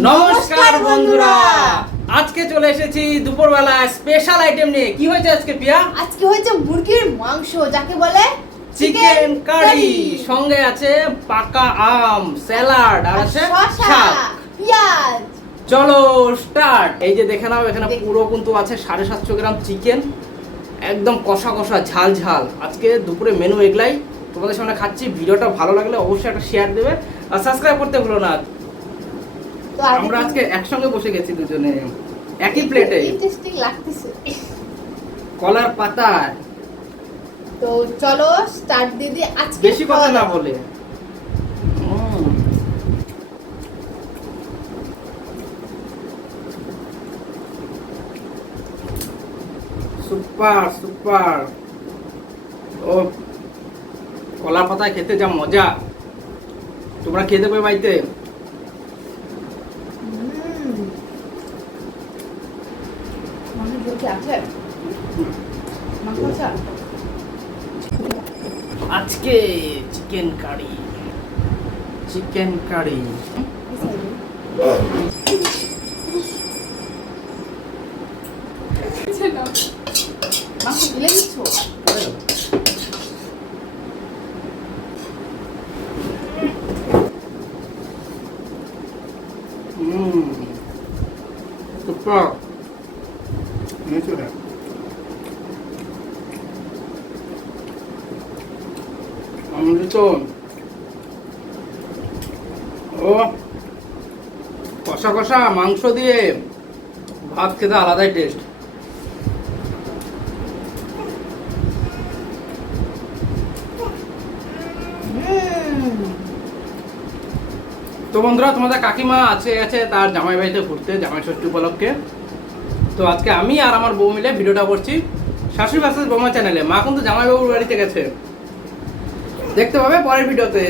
নমস্কার বন্ধুরা, আজকে চলে এসেছি দুপুরবেলা স্পেশাল আইটেম নিয়ে। কি হয়েছে আজকে পিয়া? আজকে হয়েছে মুরগির মাংস, যাকে বলে চিকেন কারি। সঙ্গে আছে পাকা আম, স্যালাড আর আছে শাক, পেঁয়াজ। চলো স্টার্ট। এই যে দেখে নাও, এখানে পুরো কিন্তু আছে 750 গ্রাম চিকেন, একদম কষা কষা ঝাল ঝাল। আজকে দুপুরে মেনু এগুলাই তোমাদের সামনে খাচ্ছি। ভিডিওটা ভালো লাগলে অবশ্যই একটা শেয়ার দেবে আর সাবস্ক্রাইব করতে ভুলো না। আমরা আজকে একসঙ্গে বসে গেছি দুজনে একই প্লেটে, ইন্টারেস্টিং লাগতেছে। কলার পাতায়। তো চলো স্টার্ট দিদি। আজকে বেশি কথা না বলে সুপার সুপার। ও কলার পাতায় খেতে যা মজা, তোমরা খেয়ে দেবে বাড়িতে। আজকে চিকেন কারি, চিকেন কারি। মাংস ঢেলে দিচ্ছ? সুপার। অমৃত। ও কষা কষা মাংস দিয়ে ভাত খেতে আলাদাই টেস্ট। তো বন্ধুরা, তোমাদের কাকিমা আছে তার জামাই বাড়িতে ঘুরতে, জামাই ষষ্ঠী উপলক্ষে। তো আজকে আমি আর আমার বউ মিলে ভিডিওটা করছি শাশুড়ি ভার্সেস বৌমা চ্যানেলে। মা কিন্তু জামাইবাবুর বাড়িতে গেছে, দেখতে পাবে পরের ভিডিওতে।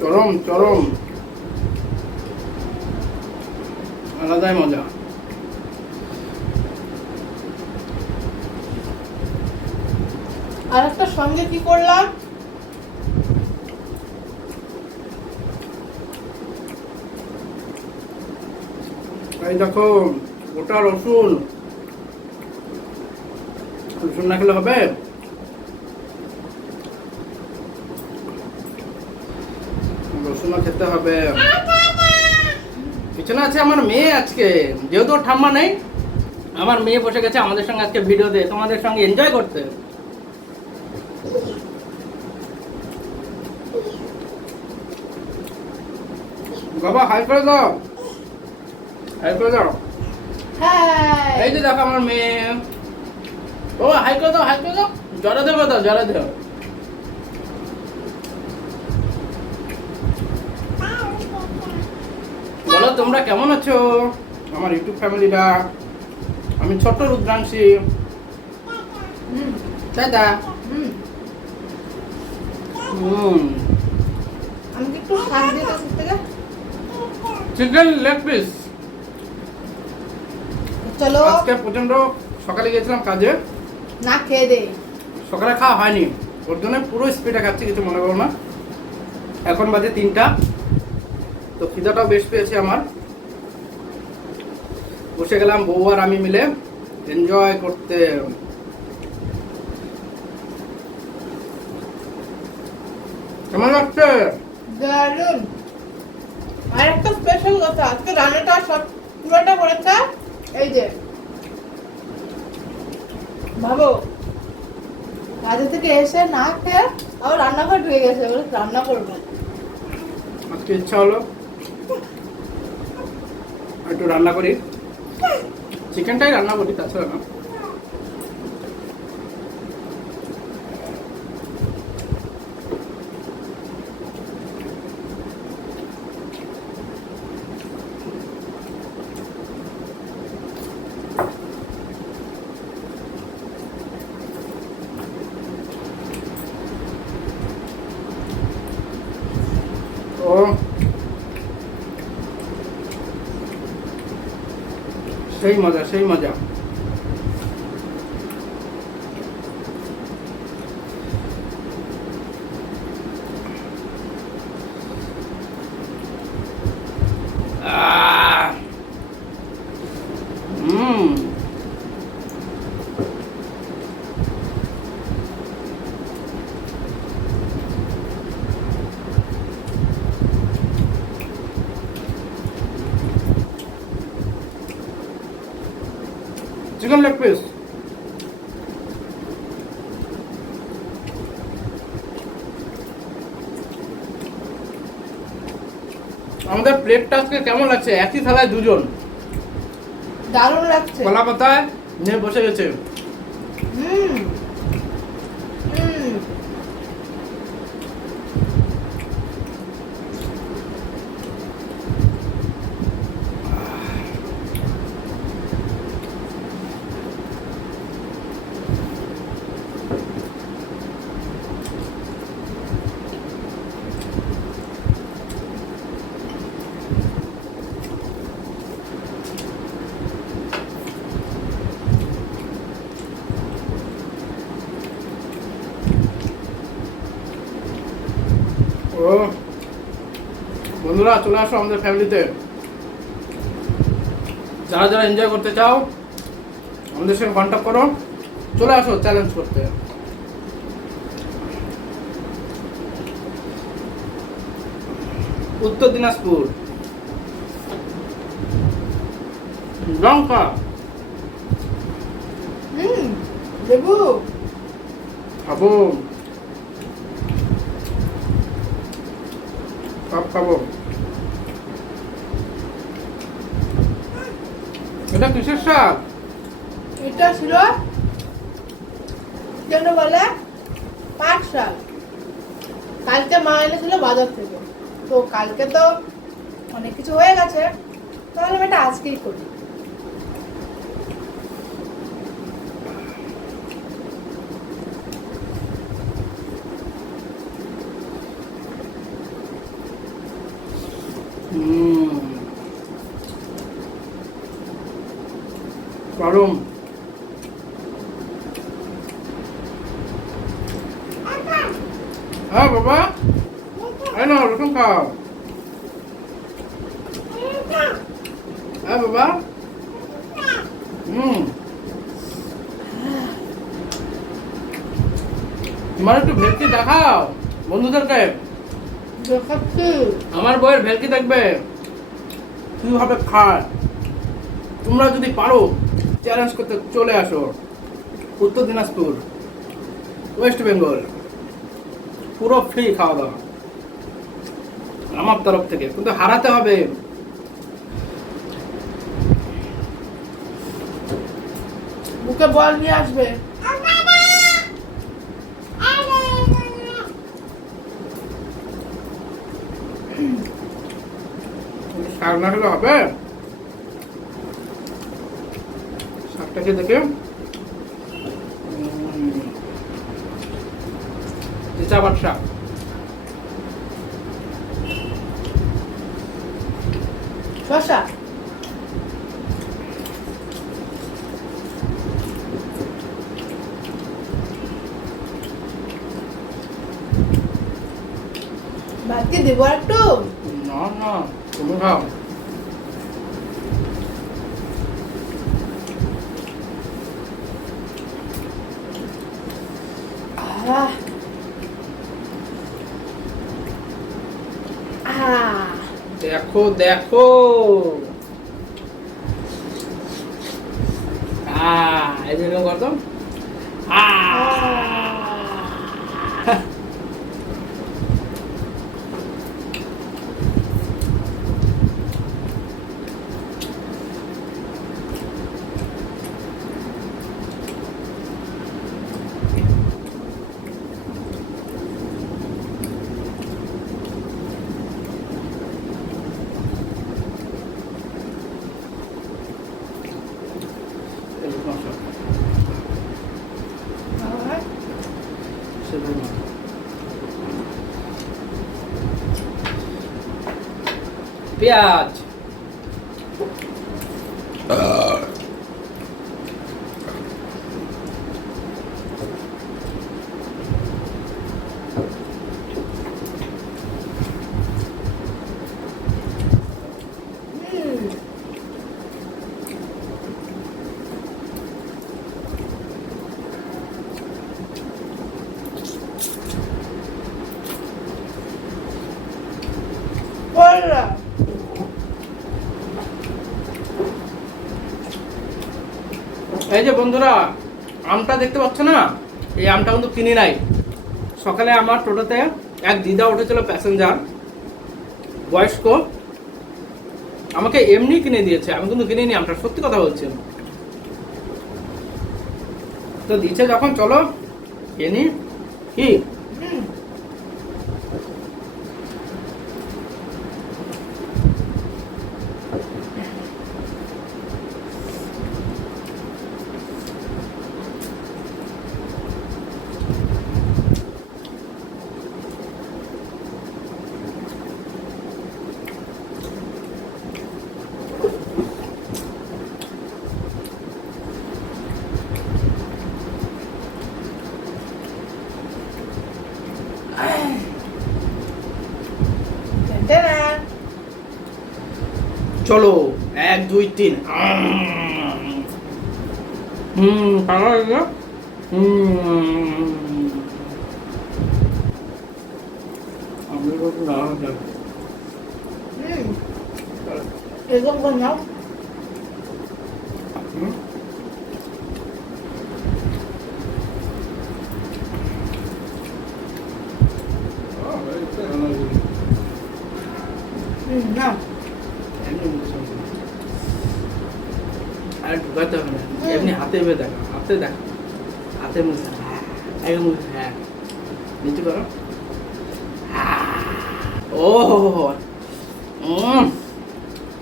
চরম চরম, আলাদাই মজা। আর একটা সঙ্গে কি করলাম, এই দেখো গোটা রসুন। রসুন না খেলে হবে? রসুনও খেতে হবে। পিছনে আছে আমার মেয়ে। আজকে যেহেতু ওর ঠাম্মা নেই, আমার মেয়ে বসে গেছে আমাদের সঙ্গে আজকে ভিডিওতে তোমাদের সঙ্গে এনজয় করতে। বাবা হাই করে দাও, হাই করে দাও। এই যে দেখো আমার মেয়ে। ও হাই করে দাও, হাই করে দাও। জলে দেবো, দাও জলে দেবো। বলো তোমরা কেমন আছো আমার ইউটিউব ফ্যামিলিরা। আমি ছোট্ট রুদ্রাংশী। দাদা আমি কি একটু শাক দিয়ে তো থেকে চিকেন লেগ পিস। চলো আজকে প্রচন্ড সকালে গেছিলাম কাজে, না খেয়ে দে। সকালে খাওয়া হয়নি, ওর জন্য পুরো স্পিডে খাচ্ছি, কিছু মনে করো না। এখন বাজে 3টা, তো খিদাটাও বেশ পেয়েছে আমার। বসে গেলাম বউ আর আমি মিলে এনজয় করতে। কেমন লাগছে? দারুন। আর একটা স্পেশাল কথা, আজকে রান্নাটা সব পুরোটা করেছে এই যে ভাবো, কাজে থেকে এসে না খেয়ে আবার রান্নাঘর ঢুকে গেছে, বলে রান্না করবো। আজকে ইচ্ছা হলো একটু রান্না করি, চিকেনটাই রান্না করি, তাছাড়া না। ও সেই মজা, সেই মজা। Chicken leg piece. আমাদের প্লেটটা আজকে কেমন লাগছে? একই থালায় দুজন, দারুণ লাগছে। কলা পাতায় নিয়ে বসে গেছে। হুম হুম ও বন্ধুরা, চলে আসো আমাদের ফ্যামিলিতে। যারা যারা এনজয় করতে চাও আমাদের সঙ্গে কন্ট্যাক্ট করো, চলে আসো চ্যালেঞ্জ করতে। উত্তর দিনাজপুর, লঙ্কা। লেবু খাবো, সব খাবো। এটা কিসের শাক? এটা ছিল কেন বলে পাট শাক। কালকে মা এনেছিল বাজার থেকে, তো কালকে তো অনেক কিছু হয়ে গেছে, তাহলে আমি এটা আজকেই করি। গরম। হ্যাঁ বাবা, এই নাও রসুন খাও। হ্যাঁ বাবা। তোমার একটু ভেলকি দেখাও বন্ধুদেরকে। দেখাচ্ছি। আমার বইয়ের ভেলকি দেখবে কিভাবে খায়। তোমরা যদি পারো চ্যালেঞ্জ করতে চলে আসো উত্তর দিনাজপুর, ওয়েস্ট বেঙ্গল। পুরো ফ্রি খাওয়া দাওয়া আমার তরফ থেকে, কিন্তু হারাতে হবে। বুকে বল নিয়ে আসবে। শাক না হলে হবে? শাকটাকে দেখে চাপাট শাক। শসা ভাত কি দেবো একটু? না না, তুমি খাও। দেখো দেখো, এই যে কত পেঁয়াজ। এই যে বন্ধুরা, আমটা দেখতে পাচ্ছ না, এই আমটা কিন্তু কিনি নাই। সকালে আমার টোটোতে এক দিদা উঠেছিল প্যাসেঞ্জার, বয়স্ক, আমাকে এমনি কিনে দিয়েছে, আমি কিন্তু কিনিনি আমটা, সত্যি কথা বলছি। তো দিচ্ছে যখন চলো কিনি। কি চলো 1 2 3। ভালো লাগে। আমি বলছি না এরকম করে নাও। নাও। আর ঢুকাতে হবে না, এমনি হাতে এভাবে দেখা, হাতে দেখা, হাতে মুখে, হ্যাঁ মুখে, হ্যাঁ নিচু করো। ও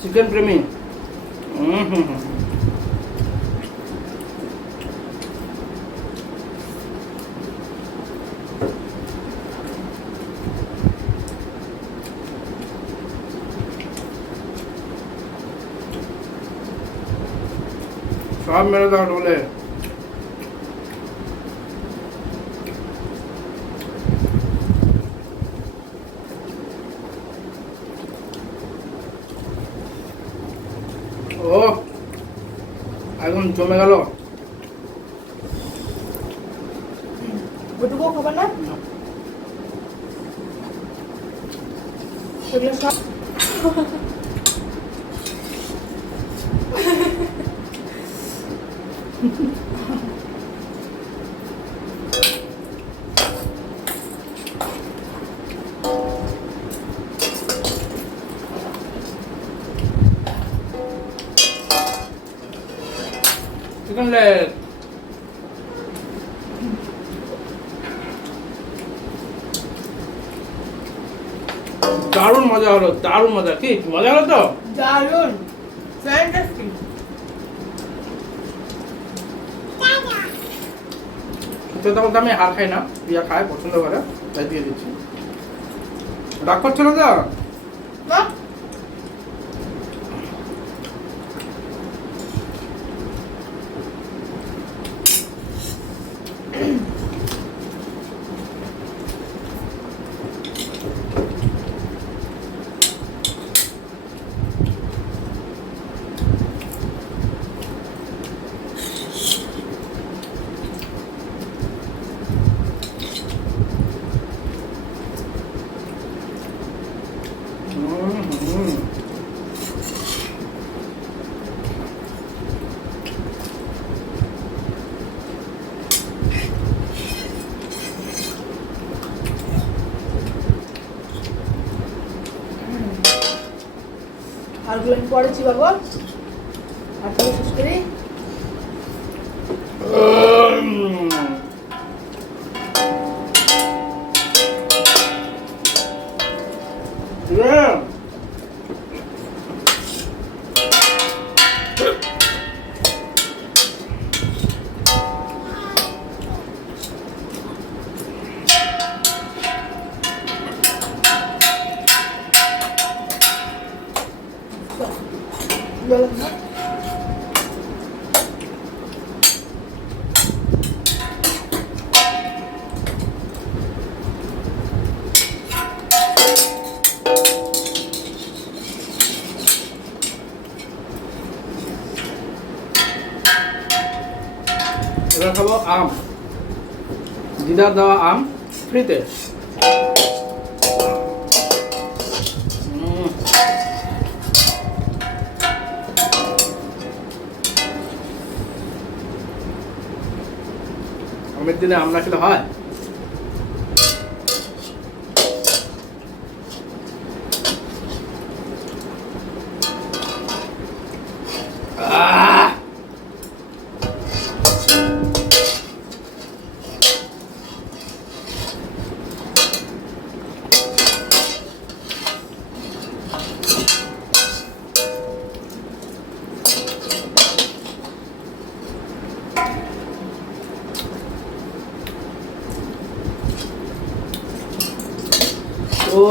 চিকেন প্রেমী। সব মেরে দাও ডোলে। ও একদম জমে গেল। ওটুকু খাবার না, এগুলো সব চিকেন লেগ। দারুণ মজা হলো, দারুণ মজা। কি মজা হলো তো? দারুণ, ফ্যান্টাস্টিক। সত্যি কথা বলতে আমি হার খাই না, প্রিয়া খায়, পছন্দ করে, তাই দিয়ে দিচ্ছি। রাগ করছো না তো? না আরগুলো আমি পরে চিবাবো, আর তাহলে শেষ করি। Yeah. বলো না এবার খাবো আম, দিদার দেওয়া আম ফ্রিতে। গরমের দিনে আম না খেলে হয়? আহ! ও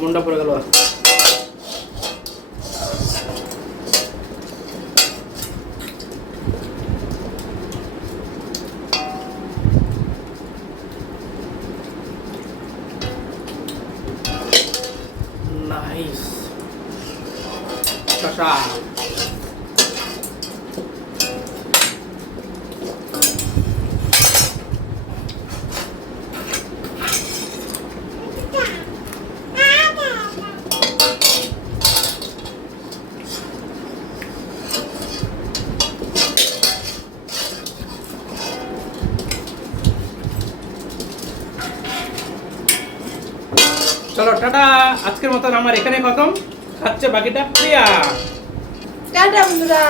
মনটা পড়ে গেল। নাইস কষা। চলো টাটা, আজকের মতন আমার এখানে খতম। খাচ্ছে বাকিটা প্রিয়া। টাটা বন্ধুরা।